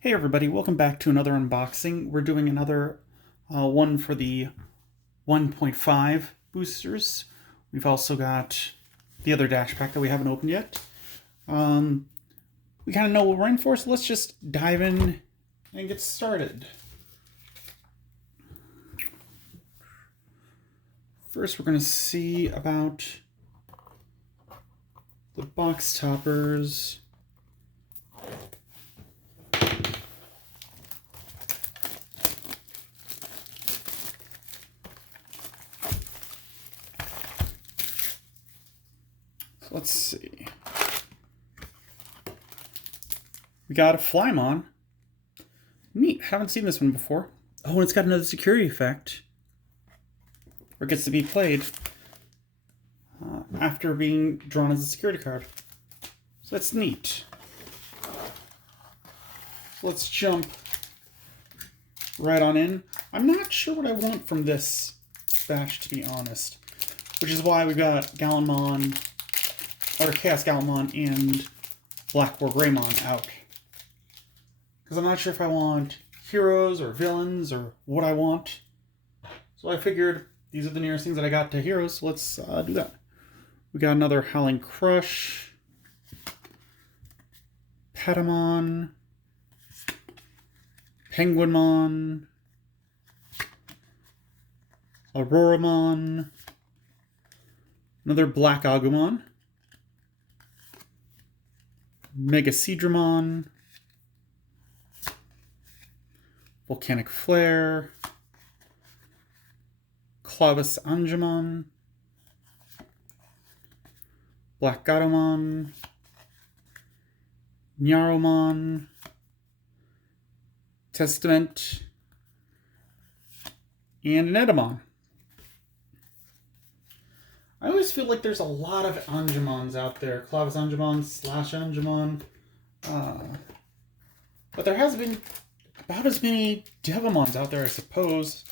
Hey everybody, welcome back to another unboxing. We're doing another one for the 1.5 boosters. We've also got the other dash pack that we haven't opened yet. We kind of know what we're in for, so let's just dive in and get started. First, we're going to see about the box toppers. Let's see. We got a Flymon. Neat. Haven't seen this one before. Oh, and it's got another security effect. Or gets to be played after being drawn as a security card. So that's neat. So let's jump right on in. I'm not sure what I want from this batch, to be honest. Which is why we got Gallimon, or Chaos Gallimon and Black War Greymon out. Because I'm not sure if I want heroes or villains or what I want. So I figured these are the nearest things that I got to heroes, so let's do that. We got another Howling Crush, Patamon, Penguinmon, Auroramon, another Black Agumon, Megaseedramon, Volcanic Flare, Clavis Angemon, Black Gatomon, Nyaromon, Testament, and an Edamon. I always feel like there's a lot of Angemons out there. Clavis Angemon, Slash Angemon. But there has been about as many Devimons out there, I suppose.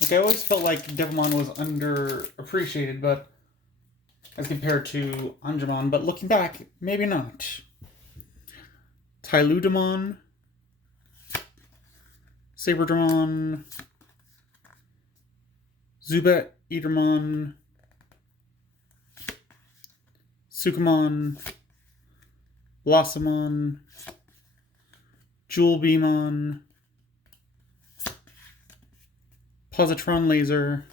Like, I always felt like Devimon was underappreciated, but as compared to Angemon, but looking back, maybe not. Tyludamon, Saberdramon, Zubat Eatermon, Sukamon, Blossomon, Jewelbeamon, Positron Laser,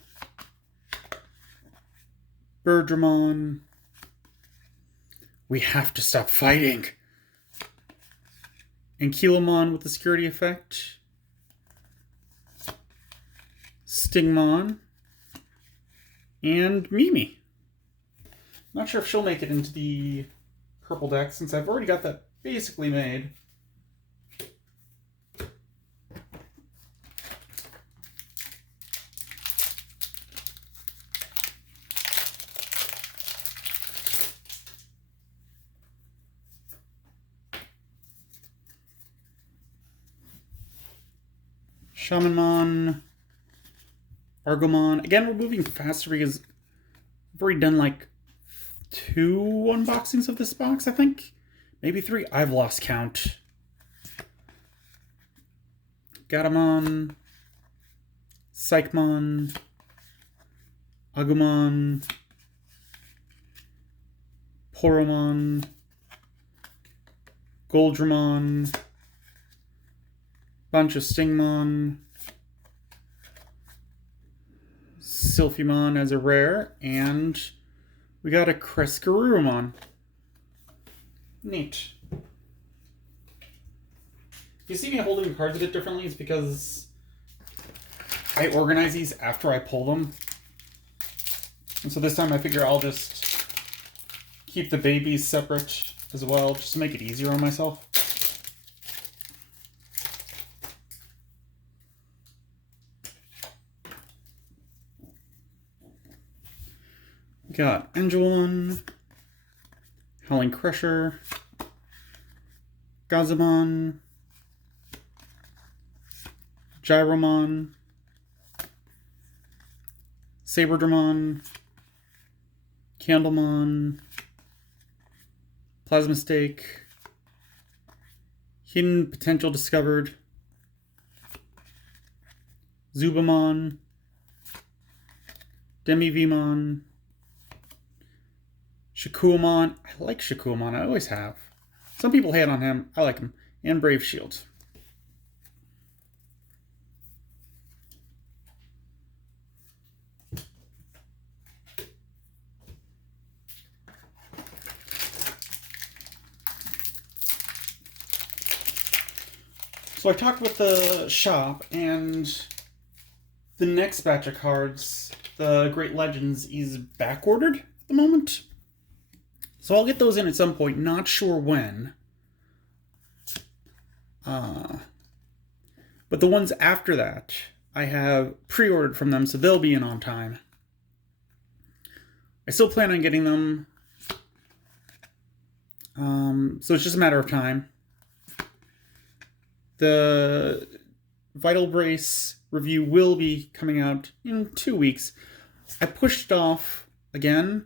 Birdramon. We have to stop fighting. Ankylomon with the security effect. Stingmon. And Mimi. Not sure if she'll make it into the purple deck since I've already got that basically made. Shamanmon, Argomon. Again, we're moving faster because I've already done like 2 unboxings of this box, I think. Maybe 3. I've lost count. Gatomon, Psychmon, Agumon, Poromon, Goldramon, bunch of Stingmon, Sylphimon as a rare, and we got a Crescarurumon. Neat. You see me holding the cards a bit differently, it's because I organize these after I pull them. And so this time I figure I'll just keep the babies separate as well, just to make it easier on myself. Got Angelon, Howling Crusher, Gazamon, Gyromon, Saberdramon, Candlemon, Plasma Stake, Hidden Potential Discovered, Zubamon, Demivimon, Shakuamon. I like Shakuamon, I always have. Some people hate on him, I like him. And Brave Shield. So I talked with the shop, and the next batch of cards, the Great Legends, is back-ordered at the moment. So I'll get those in at some point, not sure when. But the ones after that, I have pre-ordered from them, so they'll be in on time. I still plan on getting them. So it's just a matter of time. The Vital Brace review will be coming out in 2 weeks. I pushed it off again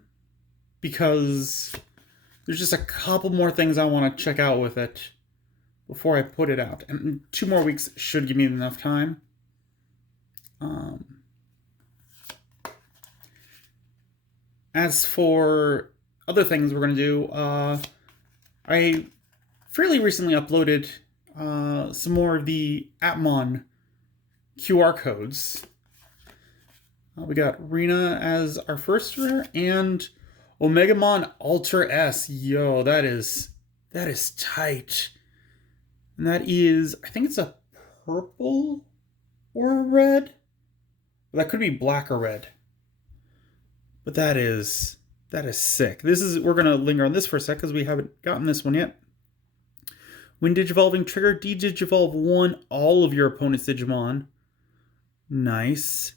because there's just a couple more things I want to check out with it before I put it out. And 2 more weeks should give me enough time. As for other things we're going to do, I fairly recently uploaded some more of the Atmon QR codes. We got Rena as our first rare, and Omegamon Ultra S. Yo, that is tight. And that is, I think it's a purple or a red. That could be black or red. But that is sick. We're gonna linger on this for a sec because we haven't gotten this one yet. When Digivolving, trigger Digivolve 1 all of your opponent's Digimon. Nice.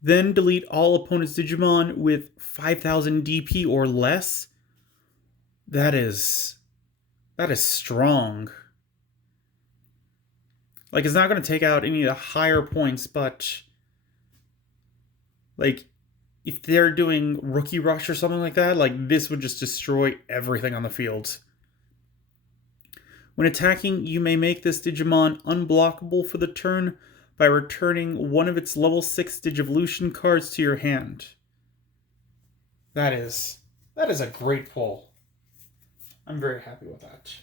Then delete all opponent's Digimon with 5,000 DP or less. That is strong. Like, it's not going to take out any of the higher points, but like, if they're doing Rookie Rush or something like that, like, this would just destroy everything on the field. When attacking, you may make this Digimon unblockable for the turn by returning one of its level 6 Digivolution cards to your hand. That is a great pull. I'm very happy with that.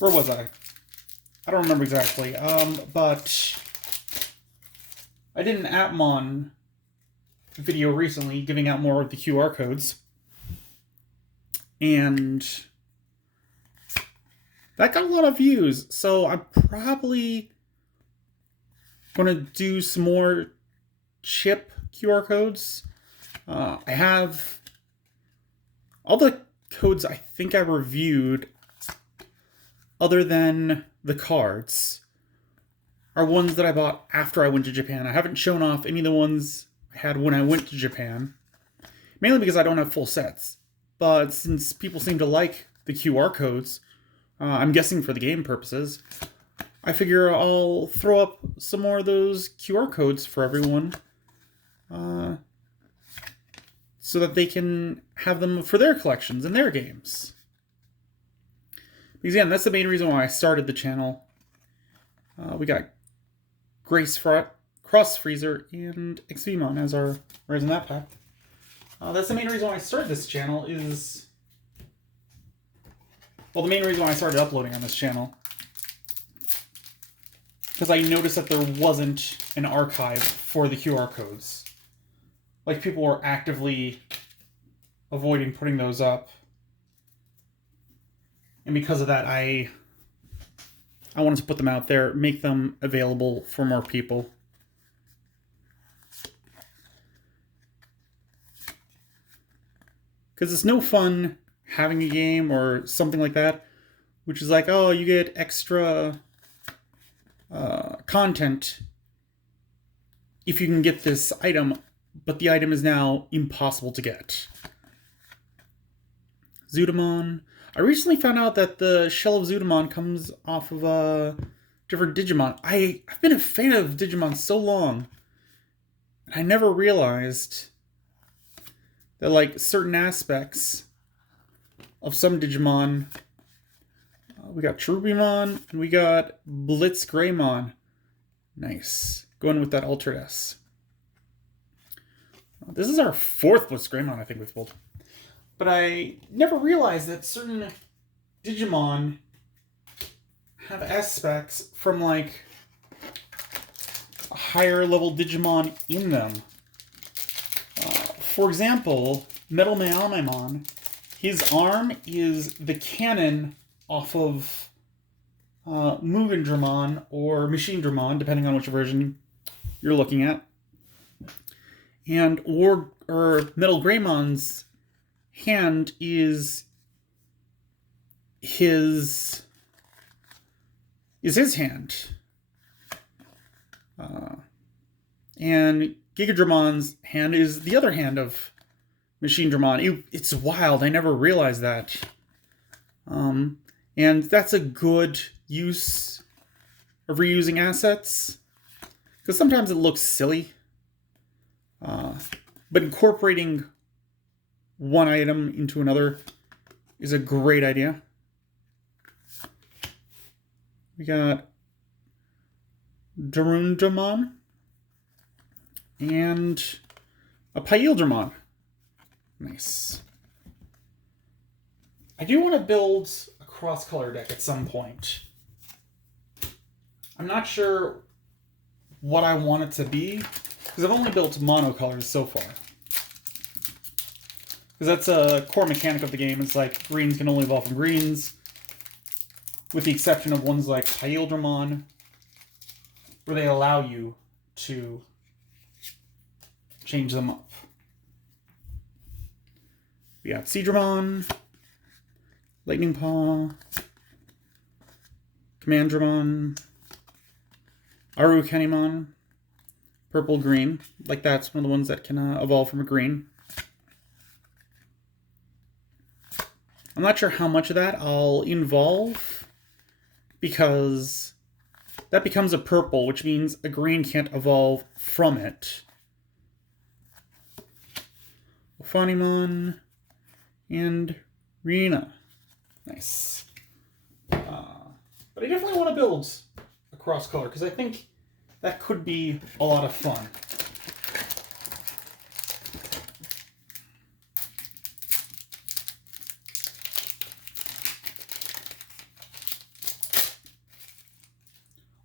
Where was I? I don't remember exactly, but I did an Atmon video recently giving out more of the QR codes, and that got a lot of views, so I'm probably gonna do some more chip QR codes. I have all the codes I think I reviewed, other than the cards, are ones that I bought after I went to Japan. I haven't shown off any of the ones I had when I went to Japan, mainly because I don't have full sets. But since people seem to like the QR codes, I'm guessing for the game purposes, I figure I'll throw up some more of those QR codes for everyone, so that they can have them for their collections and their games. Because again, that's the main reason why I started the channel. We got Grace Cross Freezer and Xvmon as our rares in that pack. That's the main reason why I started this channel is... Well, the main reason why I started uploading on this channel. Because I noticed that there wasn't an archive for the QR codes. Like, people were actively avoiding putting those up. And because of that, I wanted to put them out there, make them available for more people. Because it's no fun having a game or something like that, which is like, oh, you get extra content if you can get this item, but the item is now impossible to get. Zudamon. I recently found out that the shell of Zudamon comes off of a different Digimon. I've been a fan of Digimon so long And I never realized that, like, certain aspects of some Digimon, we got Cherubimon and we got Blitz Greymon. Nice. Going with that Altered S. This is our 4th Blitz Greymon, I think, we've pulled. But I never realized that certain Digimon have aspects from, like, a higher level Digimon in them. For example, Metal Meowmemon, his arm is the cannon off of Mugen Dramon or Machine Dramon, depending on which version you're looking at. And Metal Greymon's hand is his hand. And Gigadramon's hand is the other hand of Machine Dramon. It's wild. I never realized that. And that's a good use of reusing assets, because sometimes it looks silly. But incorporating one item into another is a great idea. We got Darundramon and a Paildramon. Nice. I do want to build a cross-color deck at some point. I'm not sure what I want it to be, because I've only built monocolors so far. Because that's a core mechanic of the game. It's like greens can only evolve from greens, with the exception of ones like Paildramon, where they allow you to change them up. We got Seadramon, Lightning Paw, Commandramon, Arukenimon, purple green. Like that's one of the ones that can evolve from a green. I'm not sure how much of that I'll involve, because that becomes a purple, which means a green can't evolve from it. Ophanimon and Rina. Nice. But I definitely want to build a cross-color, because I think that could be a lot of fun.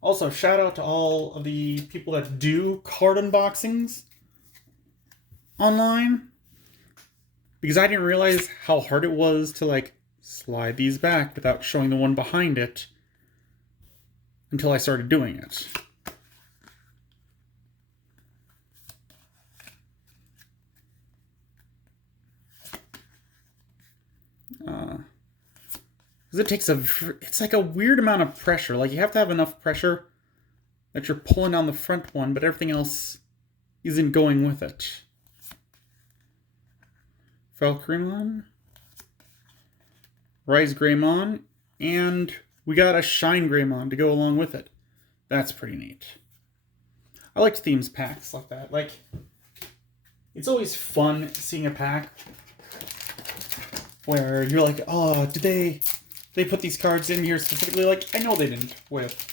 Also, shout out to all of the people that do card unboxings online, because I didn't realize how hard it was to, like, slide these back without showing the one behind it until I started doing it. Because it takes it's like a weird amount of pressure. Like, you have to have enough pressure that you're pulling down the front one, but everything else isn't going with it. Valkyrimon, Rise Greymon, and we got a Shine Greymon to go along with it. That's pretty neat. I like themes packs like that. Like, it's always fun seeing a pack where you're like, oh, did they put these cards in here specifically? Like, I know they didn't with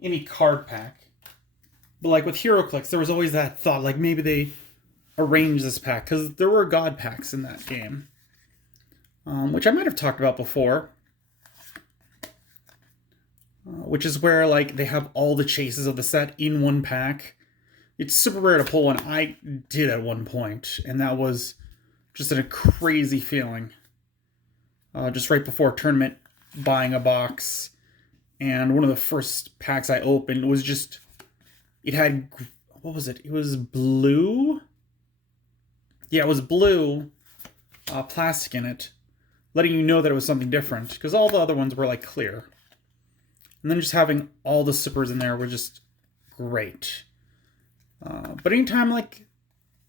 any card pack. But like with HeroClix, there was always that thought, like maybe they arranged this pack, because there were God packs in that game, which I might have talked about before, which is where like they have all the chases of the set in one pack. It's super rare to pull one. I did at one point, and that was just a crazy feeling. Just right before a tournament, buying a box, and one of the first packs I opened was just, it had, what was it? It was blue? Yeah, it was blue plastic in it, letting you know that it was something different, because all the other ones were like clear. And then just having all the zippers in there were just great. But anytime like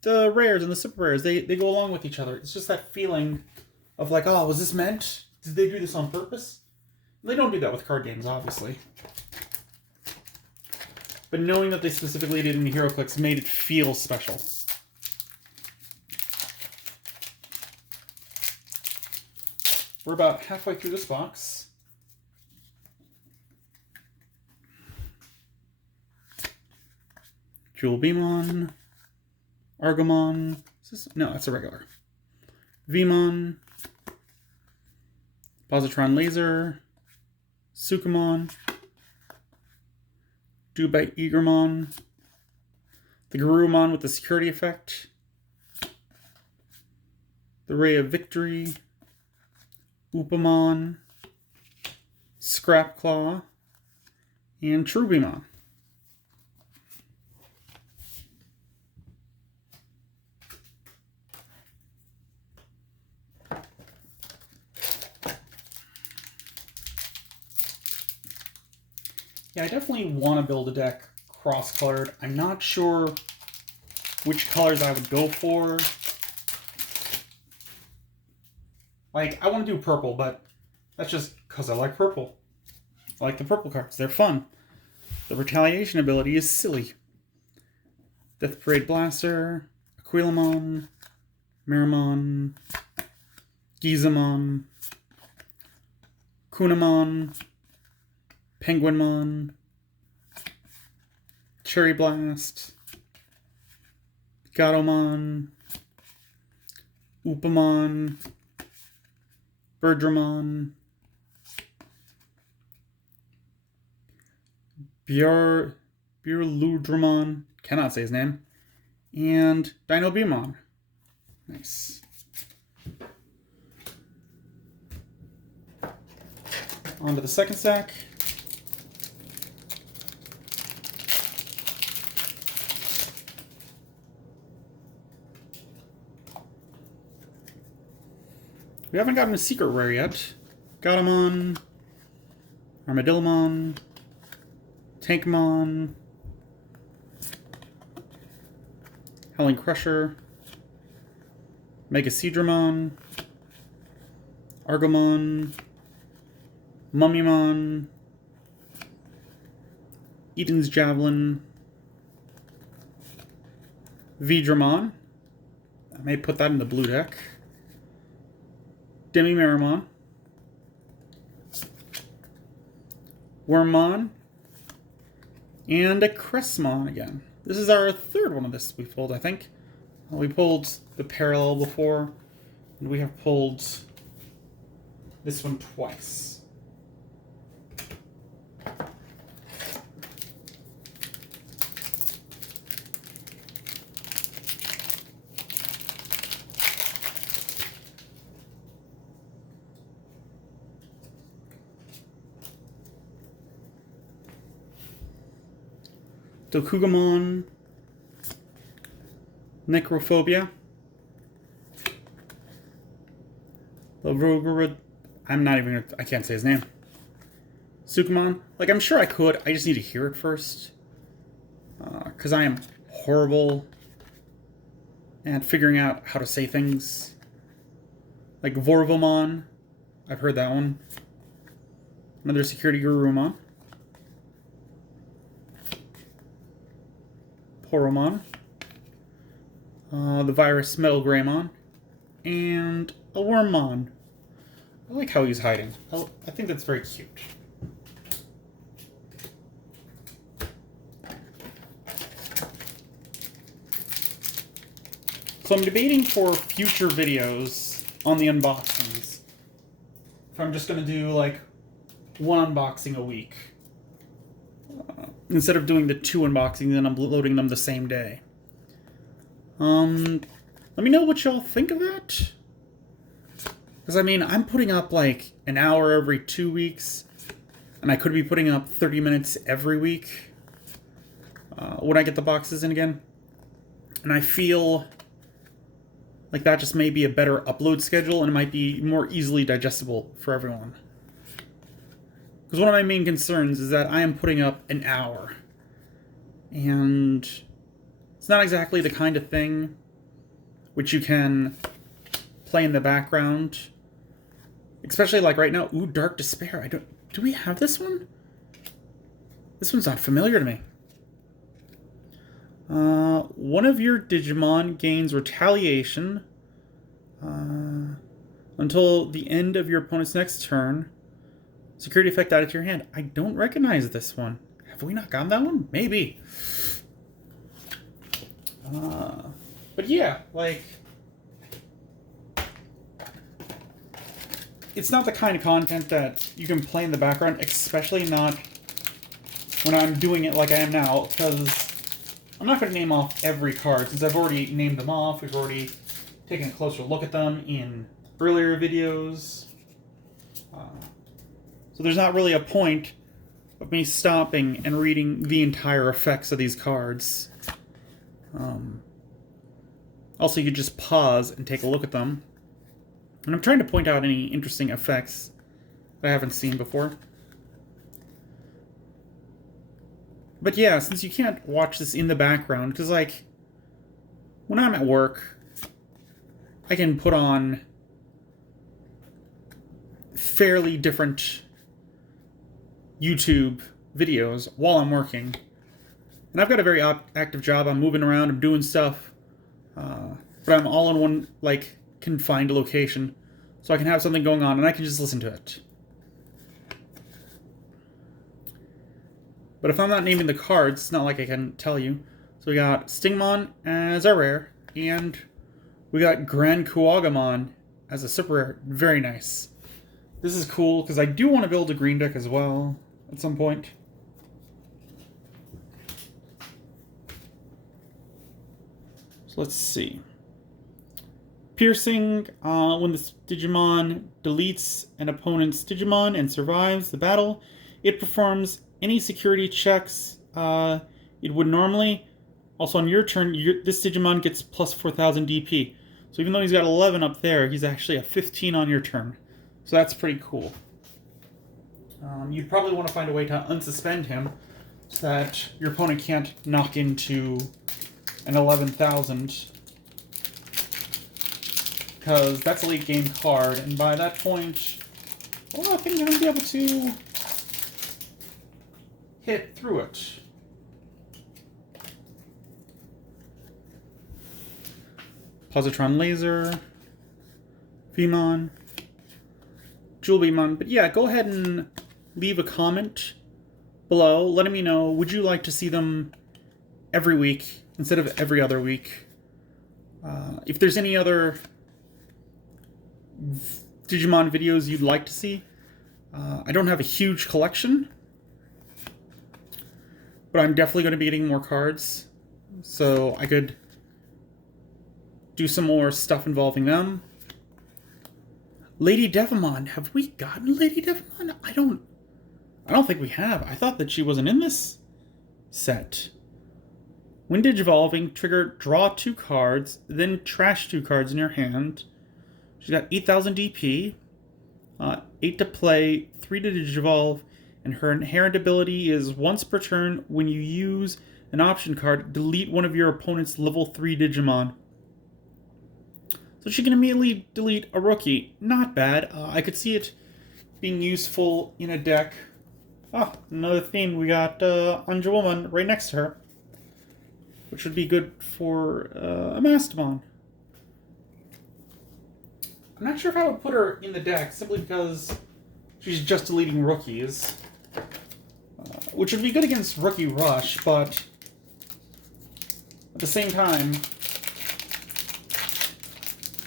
the rares and the super rares, they go along with each other. It's just that feeling of like, oh, was this meant? Did they do this on purpose? They don't do that with card games, obviously. but knowing that they specifically did in the HeroClix made it feel special. We're about halfway through this box. Jewel Beamon, Argomon. Is this? No, that's a regular. Vmon, Positron Laser, Sukamon, Dubite Eagermon, the Garurumon with the security effect, the Ray of Victory, Upamon, Scrapclaw, and Trubimon. Yeah, I definitely want to build a deck cross-colored. I'm not sure which colors I would go for. Like, I want to do purple, but that's just because I like purple. I like the purple cards. They're fun. The Retaliation ability is silly. Death Parade Blaster, Aquilamon, Miramon, Gizamon, Kunamon, Penguinmon, Cherry Blast, Gatomon, Upamon, Birdramon, Birludramon, cannot say his name, and Dino Beamon. Nice. On to the second stack. We haven't gotten a secret rare yet. Gatomon, Armadillomon, Tankmon, Howling Crusher, Megaseedramon, Argomon, Mummymon, Eden's Javelin, Vidramon. I may put that in the blue deck. Demi-Miramon, Wormmon, and a Cressmon again. This is our third one of this we've pulled, I think. We pulled the Parallel before, and we have pulled this one twice. Dokugamon, Necrophobia, Lavogorod, I can't say his name. Sukamon, like I'm sure I could, I just need to hear it first. Because I am horrible at figuring out how to say things. Like Vorvomon, I've heard that one. Another Security Garurumon. Poromon, the Virus Metal Greymon, and a Wormmon. I like how he's hiding. I think that's very cute. So I'm debating for future videos on the unboxings if I'm just going to do like one unboxing a week. Instead of doing the 2 unboxings and uploading them the same day. Let me know what y'all think of that. Because, I mean, I'm putting up like an hour every 2 weeks. And I could be putting up 30 minutes every week. When I get the boxes in again. And I feel like that just may be a better upload schedule. And it might be more easily digestible for everyone. Because one of my main concerns is that I am putting up an hour. And it's not exactly the kind of thing which you can play in the background. Especially like right now. Ooh, Dark Despair. Do we have this one? This one's not familiar to me. One of your Digimon gains retaliation until the end of your opponent's next turn. Security effect added to your hand. I don't recognize this one. Have we not gotten that one? Maybe. But yeah, like, it's not the kind of content that you can play in the background, especially not when I'm doing it like I am now, because I'm not going to name off every card, since I've already named them off. We've already taken a closer look at them in earlier videos. So there's not really a point of me stopping and reading the entire effects of these cards. Also, you could just pause and take a look at them. And I'm trying to point out any interesting effects that I haven't seen before. But yeah, since you can't watch this in the background, because, like, when I'm at work, I can put on fairly different YouTube videos while I'm working. And I've got a very active job. I'm moving around, I'm doing stuff. But I'm all in one, like, confined location. So I can have something going on and I can just listen to it. But if I'm not naming the cards, it's not like I can tell you. So we got Stingmon as our rare, and we got Grand Kuwagamon as a super rare. Very nice. This is cool, because I do want to build a green deck as well at some point. So let's see. Piercing, when this Digimon deletes an opponent's Digimon and survives the battle, it performs any security checks it would normally. Also on your turn, this Digimon gets plus 4,000 DP. So even though he's got 11 up there, he's actually a 15 on your turn. So that's pretty cool. You probably want to find a way to unsuspend him so that your opponent can't knock into an 11,000. Because that's a late game card, and by that point, well, I think they're going to be able to hit through it. Positron Laser, Vmon, Jewel Beamon. But yeah, go ahead and leave a comment below letting me know, would you like to see them every week instead of every other week? If there's any other Digimon videos you'd like to see. I don't have a huge collection, but I'm definitely going to be getting more cards, so I could do some more stuff involving them. Lady Devimon. Have we gotten Lady Devimon? I don't think we have. I thought that she wasn't in this set. When Digivolving, trigger draw 2 cards, then trash 2 cards in your hand. She's got 8,000 DP, 8 to play, 3 to Digivolve, and her inherent ability is once per turn, when you use an option card, delete one of your opponent's level 3 Digimon. So she can immediately delete a rookie. Not bad. I could see it being useful in a deck. Oh, another theme. We got Anja Woman right next to her, which would be good for a Mastodon. I'm not sure if I would put her in the deck, simply because she's just deleting rookies. Which would be good against Rookie Rush, but at the same time,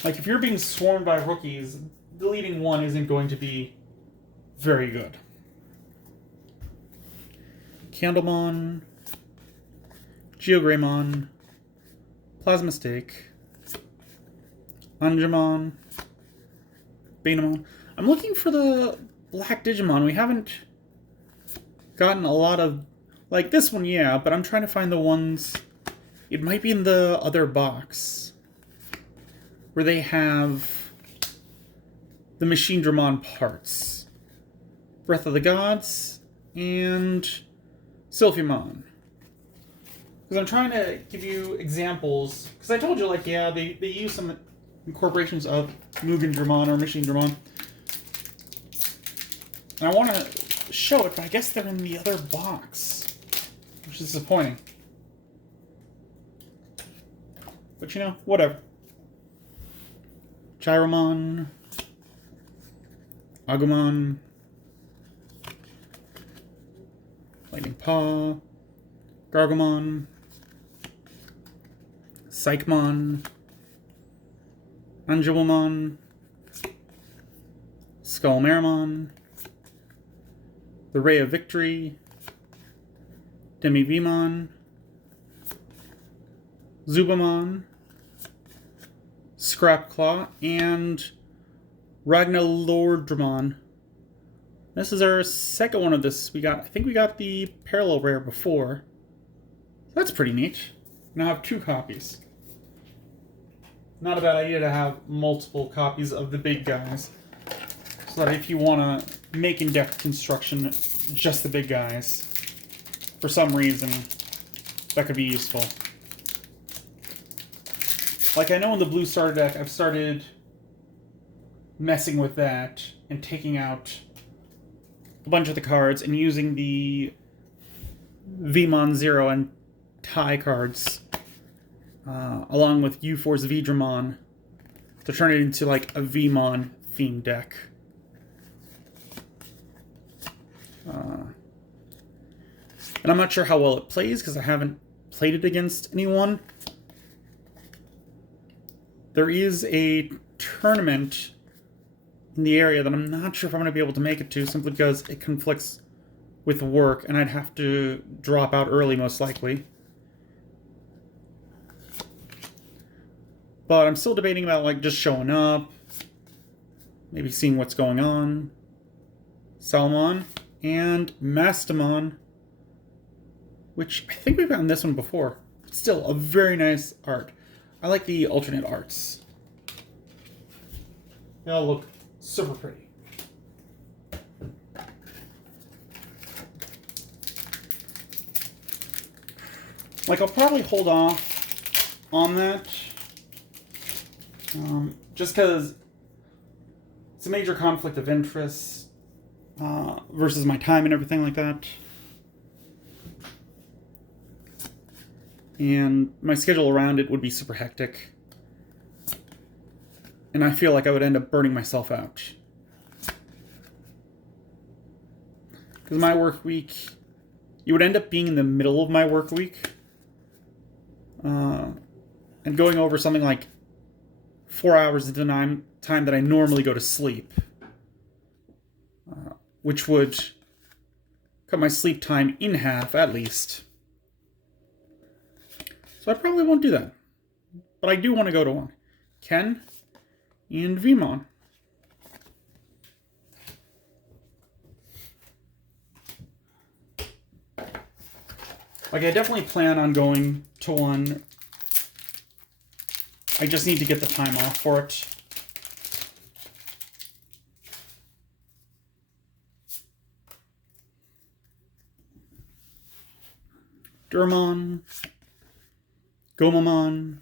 like, if you're being swarmed by rookies, deleting one isn't going to be very good. Candlemon, Geogreymon, Plasma Stake, Angemon, Banamon. I'm looking for the Black Digimon. We haven't gotten a lot of... Like, this one, yeah, but I'm trying to find the ones... It might be in the other box, where they have the Machine Dramon parts. Breath of the Gods and Sylphimon. Because I'm trying to give you examples, because I told you, like, yeah, they use some incorporations of Mugen Dramon or Machine Dramon. And I want to show it, but I guess they're in the other box, which is disappointing. But you know, whatever. Gyromon. Agumon. Lightning Paw. Gargomon. Psychmon. Angelomon. Skullmarimon. The Ray of Victory. Demivimon. Zubamon. Scrapclaw. And Ragnalordramon. This is our second one of this. I think we got the parallel rare before. That's pretty neat. Now I have 2 copies. Not a bad idea to have multiple copies of the big guys. So that if you want to make in-depth construction, just the big guys, for some reason, that could be useful. Like, I know in the blue starter deck, I've started messing with that and taking out a bunch of the cards and using the Vmon Zero and tie cards, along with U-Force Vidramon, to turn it into like a Vmon themed deck. And I'm not sure how well it plays because I haven't played it against anyone. There is a tournament in the area that I'm not sure if I'm going to be able to make it to, simply because it conflicts with work and I'd have to drop out early most likely. But I'm still debating about like just showing up, maybe seeing what's going on. Salmon and Mastamon, which I think we've gotten this one before. Still a very nice art. I like the alternate arts. They all look super pretty. Like, I'll probably hold off on that. Just because it's a major conflict of interest versus my time and everything like that. And my schedule around it would be super hectic. And I feel like I would end up burning myself out. Because my work week, you would end up being in the middle of my work week. And going over something like 4 hours of the time that I normally go to sleep. Which would cut my sleep time in half, at least. So I probably won't do that. But I do want to go to one. Ken and Vmon. Like, I definitely plan on going to one. I just need to get the time off for it. Durmon, Gomamon,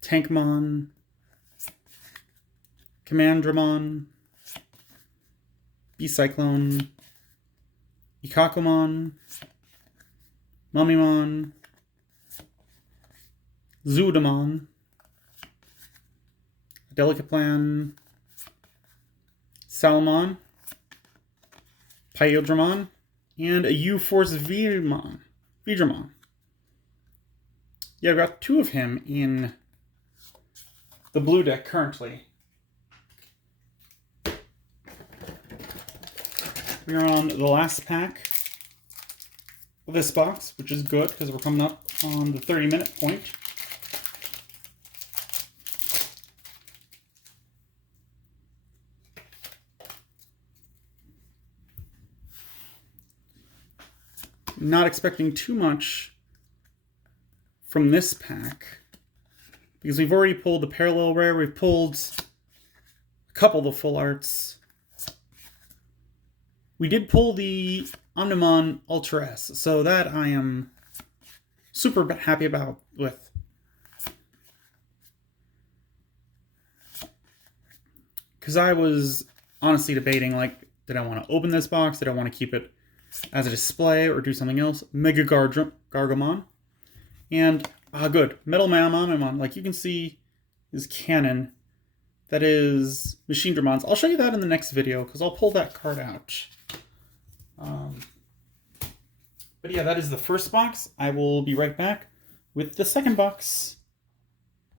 Tankmon, Commandramon, Becyclone, Ikakumon, Mummymon, Zoodamon, Delicaplan, Salamon, Pyodramon, and a U-Force Vidramon. Yeah, I've got 2 of him in the blue deck currently. We're on the last pack of this box, which is good because we're coming up on the 30-minute point. Not expecting too much from this pack because we've already pulled the parallel rare, we've pulled a couple of the full arts. We did pull the Omnimon Ultra S, so that I am super happy about with. Because I was honestly debating, like, did I want to open this box? Did I want to keep it as a display or do something else? Mega Gargomon. And Ah, good. Metal Mamamon. Like, you can see is canon. That is Machine Dramons. I'll show you that in the next video, because I'll pull that card out. But yeah, that is the first box. I will be right back with the second box.